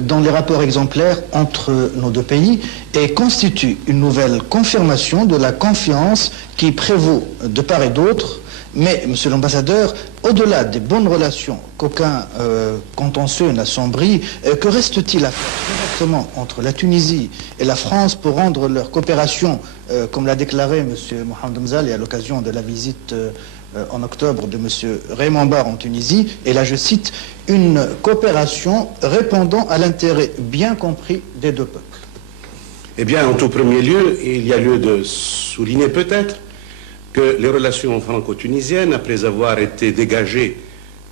dans les rapports exemplaires entre nos deux pays et constitue une nouvelle confirmation de la confiance qui prévaut de part et d'autre. Mais, monsieur l'ambassadeur, au-delà des bonnes relations qu'aucun contentieux n'assombrit, que reste-t-il à faire directement entre la Tunisie et la France pour rendre leur coopération, comme l'a déclaré monsieur Mohamed Mzali à l'occasion de la visite en octobre de M. Raymond Barre en Tunisie, et là je cite, une coopération répondant à l'intérêt bien compris des deux peuples. Eh bien, en tout premier lieu, il y a lieu de souligner peut-être que les relations franco-tunisiennes, après avoir été dégagées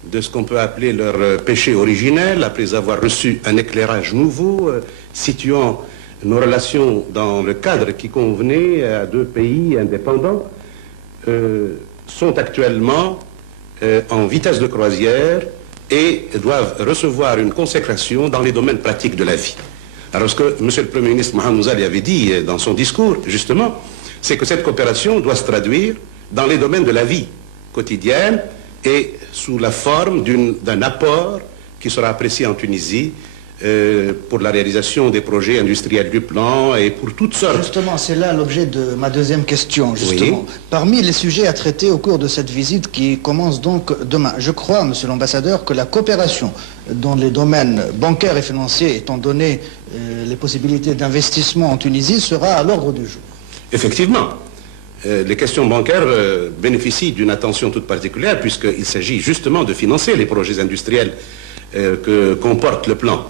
de ce qu'on peut appeler leur péché originel, après avoir reçu un éclairage nouveau, situant nos relations dans le cadre qui convenait à deux pays indépendants, sont actuellement en vitesse de croisière et doivent recevoir une consécration dans les domaines pratiques de la vie. Alors ce que M. le Premier ministre Mohamed Mzali avait dit dans son discours, justement, c'est que cette coopération doit se traduire dans les domaines de la vie quotidienne et sous la forme d'un apport qui sera apprécié en Tunisie pour la réalisation des projets industriels du plan et pour toutes sortes. Justement, c'est là l'objet de ma deuxième question, justement. Oui. Parmi les sujets à traiter au cours de cette visite qui commence donc demain, je crois, monsieur l'ambassadeur, que la coopération dans les domaines bancaires et financiers, étant donné les possibilités d'investissement en Tunisie, sera à l'ordre du jour. Effectivement. Les questions bancaires bénéficient d'une attention toute particulière puisqu'il s'agit justement de financer les projets industriels que comporte le plan.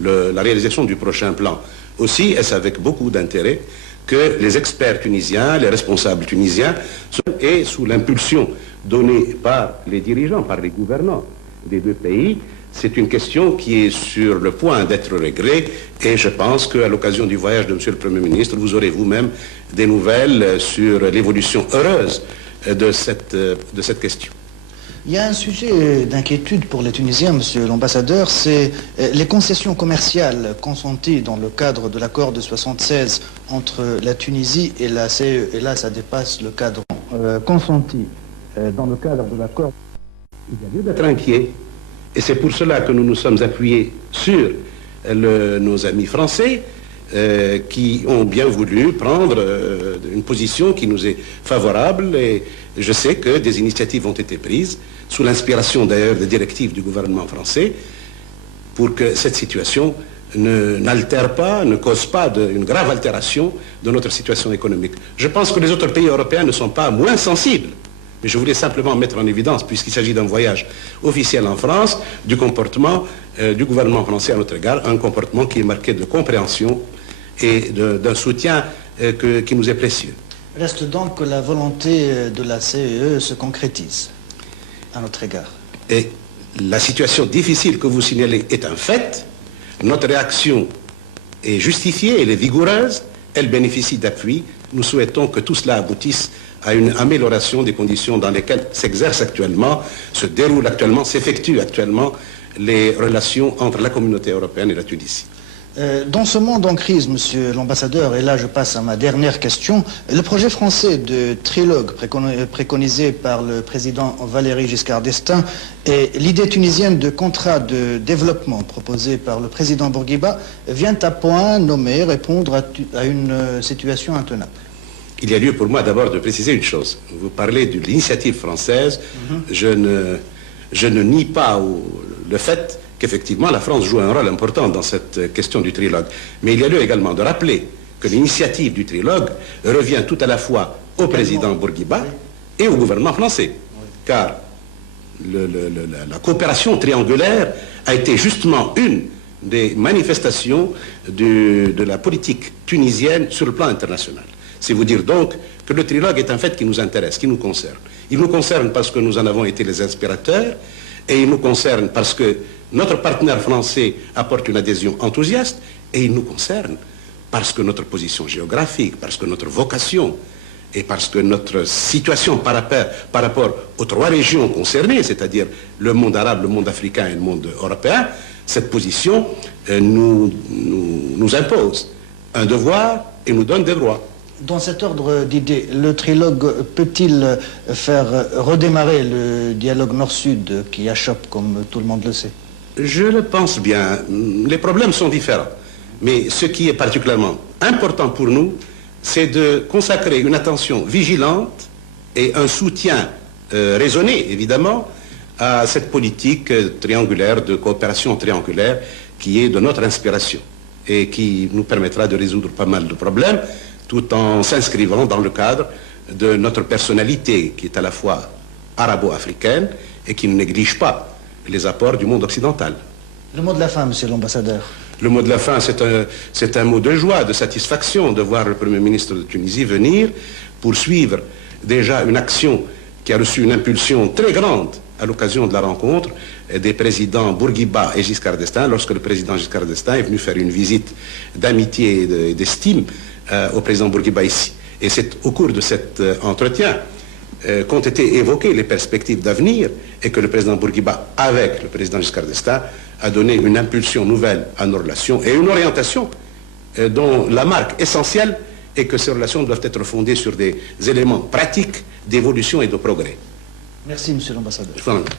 La réalisation du prochain plan. Aussi, est-ce avec beaucoup d'intérêt que les experts tunisiens, les responsables tunisiens, et sous l'impulsion donnée par les dirigeants, par les gouvernants des deux pays, c'est une question qui est sur le point d'être réglée et je pense qu'à l'occasion du voyage de M. le Premier ministre, vous aurez vous-même des nouvelles sur l'évolution heureuse de cette question. Il y a un sujet d'inquiétude pour les Tunisiens, monsieur l'ambassadeur, c'est les concessions commerciales consenties dans le cadre de l'accord de 1976 entre la Tunisie et la CE. Et là, ça dépasse le cadre consenti dans le cadre de l'accord. Il y a lieu d'être inquiet. Et c'est pour cela que nous nous sommes appuyés sur nos amis français qui ont bien voulu prendre une position qui nous est favorable et je sais que des initiatives ont été prises sous l'inspiration d'ailleurs des directives du gouvernement français pour que cette situation n'altère pas, ne cause pas une grave altération de notre situation économique. Je pense que les autres pays européens ne sont pas moins sensibles. Mais je voulais simplement mettre en évidence, puisqu'il s'agit d'un voyage officiel en France, du comportement du gouvernement français à notre égard, un comportement qui est marqué de compréhension et d'un soutien qui nous est précieux. Reste donc que la volonté de la CEE se concrétise à notre égard. Et la situation difficile que vous signalez est un fait. Notre réaction est justifiée, elle est vigoureuse, elle bénéficie d'appui. Nous souhaitons que tout cela aboutisse à une amélioration des conditions dans lesquelles s'exercent actuellement, se déroulent actuellement, s'effectuent actuellement les relations entre la communauté européenne et la Tunisie. Dans ce monde en crise, monsieur l'ambassadeur, et là je passe à ma dernière question, le projet français de trilogue préconisé par le président Valéry Giscard d'Estaing et l'idée tunisienne de contrat de développement proposé par le président Bourguiba vient à point nommé répondre à une situation intenable. Il y a lieu pour moi d'abord de préciser une chose. Vous parlez de l'initiative française. Je ne nie pas le fait qu'effectivement la France joue un rôle important dans cette question du trilogue. Mais il y a lieu également de rappeler que l'initiative du trilogue revient tout à la fois au président Bourguiba et au gouvernement français. Car la coopération triangulaire a été justement une des manifestations de la politique tunisienne sur le plan international. C'est vous dire donc que le trilogue est un fait qui nous intéresse, qui nous concerne. Il nous concerne parce que nous en avons été les inspirateurs et il nous concerne parce que notre partenaire français apporte une adhésion enthousiaste et il nous concerne parce que notre position géographique, parce que notre vocation et parce que notre situation par rapport aux trois régions concernées, c'est-à-dire le monde arabe, le monde africain et le monde européen, cette position nous impose un devoir et nous donne des droits. Dans cet ordre d'idées, le trilogue peut-il faire redémarrer le dialogue nord-sud qui achoppe, comme tout le monde le sait? Je le pense bien. Les problèmes sont différents. Mais ce qui est particulièrement important pour nous, c'est de consacrer une attention vigilante et un soutien raisonné, évidemment, à cette politique triangulaire, de coopération triangulaire, qui est de notre inspiration et qui nous permettra de résoudre pas mal de problèmes, tout en s'inscrivant dans le cadre de notre personnalité, qui est à la fois arabo-africaine et qui ne néglige pas les apports du monde occidental. Le mot de la fin, monsieur l'ambassadeur. Le mot de la fin, c'est un mot de joie, de satisfaction de voir le Premier ministre de Tunisie venir poursuivre déjà une action qui a reçu une impulsion très grande à l'occasion de la rencontre des présidents Bourguiba et Giscard d'Estaing, lorsque le président Giscard d'Estaing est venu faire une visite d'amitié et d'estime au président Bourguiba ici. Et c'est au cours de cet entretien qu'ont été évoquées les perspectives d'avenir et que le président Bourguiba, avec le président Giscard d'Estaing, a donné une impulsion nouvelle à nos relations et une orientation dont la marque essentielle est que ces relations doivent être fondées sur des éléments pratiques d'évolution et de progrès. Merci, monsieur l'ambassadeur. Je vous remercie.